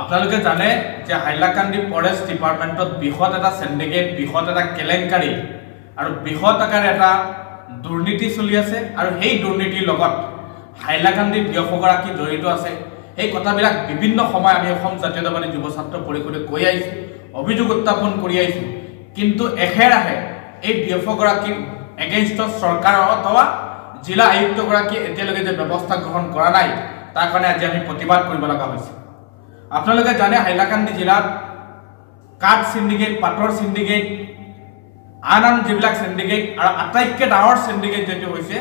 আপোনালোকে জানে যে হাইলাকান্দি ফৰেষ্ট ডিপাৰ্টমেণ্টত বৃহৎ এটা সিন্ডিকেট বৃহৎ এটা কেলেংকাৰী আৰু বৃহৎ আকাৰে এটা দুৰ্নীতি চলি আছে আৰু সেই দুৰ্নীতিৰ লগত হাইলাকান্দি ব্যক্তিগৰাকী জড়িত আছে। এই কথাবিলাক বিভিন্ন সময় আমি অসম জাতীয়তাবাদী যুৱ ছাত্ৰ পৰিষদে কৈ আহিছো, অভিযোগ উত্থাপন কৰি আহিছো, কিন্তু এখেৰাহে এই ব্যক্তিগৰাকীৰ এগেইনষ্টত চৰকাৰৰ অথবা জিলা আয়ুক্তগৰাকী এতিয়ালৈকে যে ব্যৱস্থা গ্ৰহণ কৰা নাই তাৰ কাৰণে আজি আমি প্ৰতিবাদ কৰিব লগা হৈছে। আপোনালোকে জানে হাইলাকান্দি জিলাত কাঠ সিন্ডিকেট, পাটৰ সিন্ডিকেট, আন যিবিলাক সিন্ডিকেট আৰু আটাইতকৈ ডাঙৰ সিন্ডিকেট যেটো হৈছে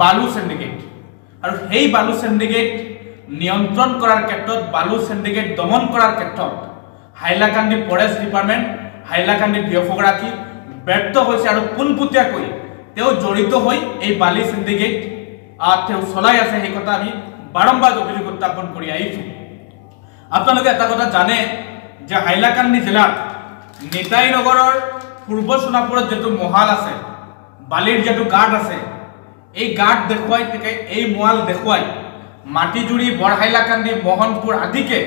বালু সিন্ডিকেট। আৰু সেই বালু সিন্ডিকেট নিয়ন্ত্ৰণ কৰাৰ ক্ষেত্ৰত, বালু সিন্ডিকেট দমন কৰাৰ ক্ষেত্ৰত হাইলাকান্দি ফৰেষ্ট ডিপাৰ্টমেণ্ট, হাইলাকান্দি ব্যক্তিগৰাকী ব্যৰ্থ হৈছে আৰু পোনপটীয়াকৈ তেওঁ জড়িত হৈ এই বালি সিন্ডিকেট তেওঁ চলাই আছে। সেই কথা আমি বাৰম্বাৰ অভিযোগ উত্থাপন কৰি আহিছোঁ। আপোনালোকে এটা কথা জানে যে হাইলাকান্দি জিলাত নিতাই নগৰৰ পূৰ্ব সোণাপুৰত যেটো মহাল আছে, বালিৰ যেটো গাঁত আছে, এই গাঁত দেখুৱাই এই মহাল দেখুৱাই মাটিজুৰি, বৰ হাইলাকান্দি, মোহনপুৰ আদিকে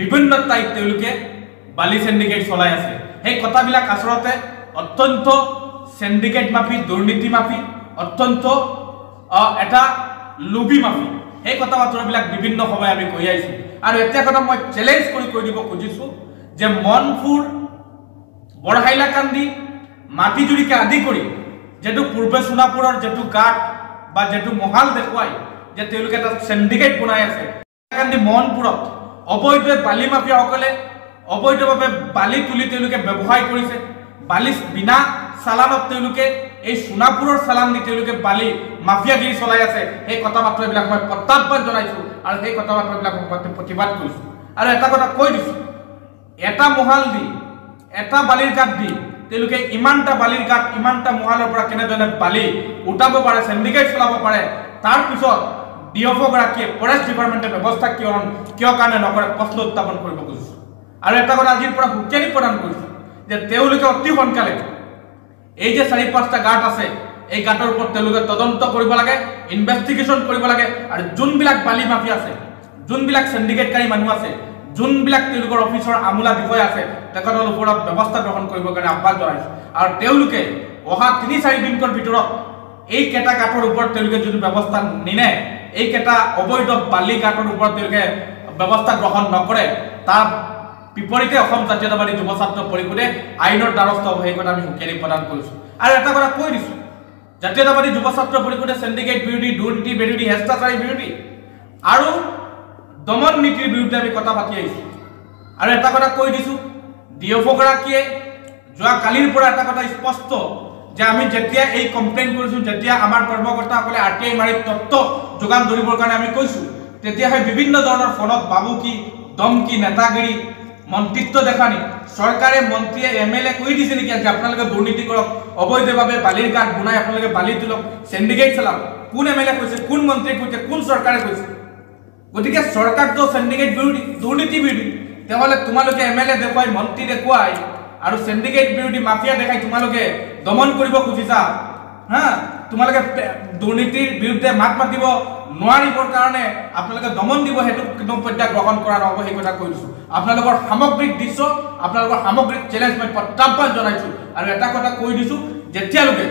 বিভিন্ন ঠাইত তেওঁলোকে বালি সিন্ডিকেট চলাই আছে। সেই কথাবিলাক আচলতে অত্যন্ত সিন্ডিকেট মাফি, দুৰ্নীতি মাফি, অত্যন্ত এটা লোভী মাফি। সেই কথা বাতৰাবিলাক বিভিন্ন সময় আমি কৈ আহিছোঁ। আৰু এতিয়া কথা মই চেলেঞ্জ কৰি কৈ দিব খুজিছোঁ যে মনপুৰ, বৰ হাইলাকান্দি, মাটিজুৰিকে আদি কৰি যেটো পূৰ্বে সোণাপুৰৰ যেটো গাঁত বা যেটো মহাল দেখুৱাই যে তেওঁলোকে এটা সিন্ডিকেট বনাই আছে, হাইলাকান্দি মনপুৰত অবৈধ বালি মাফিয়াসকলে অবৈধভাৱে বালি তুলি তেওঁলোকে ব্যৱসায় কৰিছে। বালি বিনা চালানত তেওঁলোকে এই সোণাপুৰৰ চালান দি তেওঁলোকে বালি মাফিয়াগিৰি চলাই আছে। সেই কথা বাতৰাবিলাক মই প্ৰত্যাহ্বান জনাইছোঁ আৰু সেই কথা বাতৰাবিলাক মই প্ৰতিবাদ কৰিছোঁ। আৰু এটা কথা কৈ দিছোঁ, এটা মহাল দি, এটা বালিৰ গাঁত দি তেওঁলোকে ইমানটা বালিৰ গাঁত, ইমানটা মহালৰ পৰা কেনেদৰে বালি উঠাব পাৰে, সিন্ডিকেট চলাব পাৰে, তাৰপিছত ডিএফঅ'গৰাকীয়ে, ফৰেষ্ট ডিপাৰ্টমেণ্টে ব্যৱস্থা কিয় কাৰণে নকৰে প্ৰশ্ন উত্থাপন কৰিব খুজিছোঁ। আৰু এটা কথা আজিৰ পৰা হুঁচিয়াৰি প্ৰদান কৰিছোঁ যে তেওঁলোকে অতি সোনকালে এই যে ৪-৫টা গাঁত আছে, এই গাঁতৰ ওপৰত তেওঁলোকে তদন্ত কৰিব লাগে, ইনভেষ্টিগেশ্যন কৰিব লাগে। আৰু যোনবিলাক বালি মাফিয়া আছে, যোনবিলাক সিন্ডিকেটকাৰী মানুহ আছে, যোনবিলাক তেওঁলোকৰ অফিচৰ আমোলা বিষয় আছে, তেখেতৰ ওপৰত ব্যৱস্থা গ্ৰহণ কৰিবৰ কাৰণে আহ্বান জনাইছোঁ। আৰু তেওঁলোকে অহা ৩-৪ দিনৰ ভিতৰত এই কেইটা গাঁতৰ ওপৰত তেওঁলোকে যদি ব্যৱস্থা নিনে, এই কেইটা অবৈধ বালি গাঁতৰ ওপৰত তেওঁলোকে ব্যৱস্থা গ্ৰহণ নকৰে, তাৰ বিপৰীতে অসম জাতীয়তাবাদী যুৱ ছাত্ৰ পৰিষদে আইনৰ দ্বাৰস্থ হ'ব। সেই কথা আমি হুঁচিয়াৰি প্ৰদান কৰিছোঁ। আৰু এটা কথা কৈ দিছোঁ, জাতীয়তাবাদী যুৱ ছাত্ৰ পৰিষদে সিন্ডিকেট বিৰোধী, দুৰ্নীতি বিৰোধী, ভ্ৰষ্টাচাৰী বিৰোধী আৰু দমন নীতিৰ বিৰুদ্ধে আমি কথা পাতি আহিছোঁ। আৰু এটা কথা কৈ দিছোঁ, ডিএফঅ'গৰাকীয়ে যোৱা কালিৰ পৰা এটা কথা স্পষ্ট যে আমি যেতিয়া এই কমপ্লেইন কৰিছোঁ, যেতিয়া আমাৰ কৰ্মকৰ্তাসকলে RTI মাৰি তথ্য যোগান ধৰিবৰ কাৰণে আমি কৈছোঁ, তেতিয়াহে বিভিন্ন ধৰণৰ ফলত বাবুকি, দমকি, নেতাগিৰি, মন্ত্ৰিত্ব দেখানি, চৰকাৰে মন্ত্ৰীয়ে MLA কৈ দিছে নেকি যে আপোনালোকে দুৰ্নীতি কৰক, অবৈধভাৱে বালিৰ গাঁত বনাই আপোনালোকে বালি তোলক, সিন্ডিকেট চলাওক? কোন MLA কৈছে, কোন মন্ত্ৰীয়ে কৈছে, কোন চৰকাৰে কৈছে? গতিকে চৰকাৰটো সিন্ডিকেট বিৰোধী, দুৰ্নীতি বিৰোধী। তেতিয়াহ'লে তোমালোকে MLA দেখুৱাই, মন্ত্ৰী দেখুৱাই আৰু সিন্ডিকেট বিৰোধী মাফিয়া দেখাই তোমালোকে দমন কৰিব খুজিছা। তোমালোকে দুৰ্নীতিৰ বিৰুদ্ধে মাত মাতিব নোৱাৰিবৰ কাৰণে আপোনালোকে দমন দিব, সেইটো কিন্তু প্ৰত্যাহ গ্ৰহণ কৰা নহ'ব। সেই কথা কৈ দিছোঁ। আপোনালোকৰ সামগ্ৰিক দৃশ্য, আপোনালোকৰ সামগ্ৰিক চেলেঞ্জ মই প্ৰত্যাহ্বান জনাইছোঁ। আৰু এটা কথা কৈ দিছোঁ, যেতিয়ালৈকে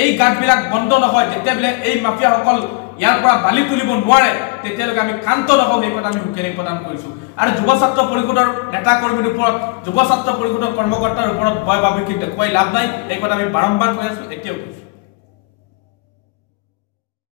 এই গাঁতবিলাক বন্ধ নহয়, যেতিয়ালৈকে এই মাফিয়াসকল ইয়াৰ পৰা বালি তুলিব নোৱাৰে, তেতিয়ালৈকে আমি ক্ষান্ত নহওঁ। সেই কথা আমি হুঁচিয়াৰি প্ৰদান কৰিছোঁ। আৰু যুৱ ছাত্ৰ পৰিষদৰ নেতা কৰ্মীৰ ওপৰত, যুৱ ছাত্ৰ পৰিষদৰ কৰ্মকৰ্তাৰ ওপৰত ভয় ভাবুকি দেখুৱাই লাভ নাই। এই কথা আমি বাৰম্বাৰ কৈ আছোঁ, এতিয়াও কৈছোঁ।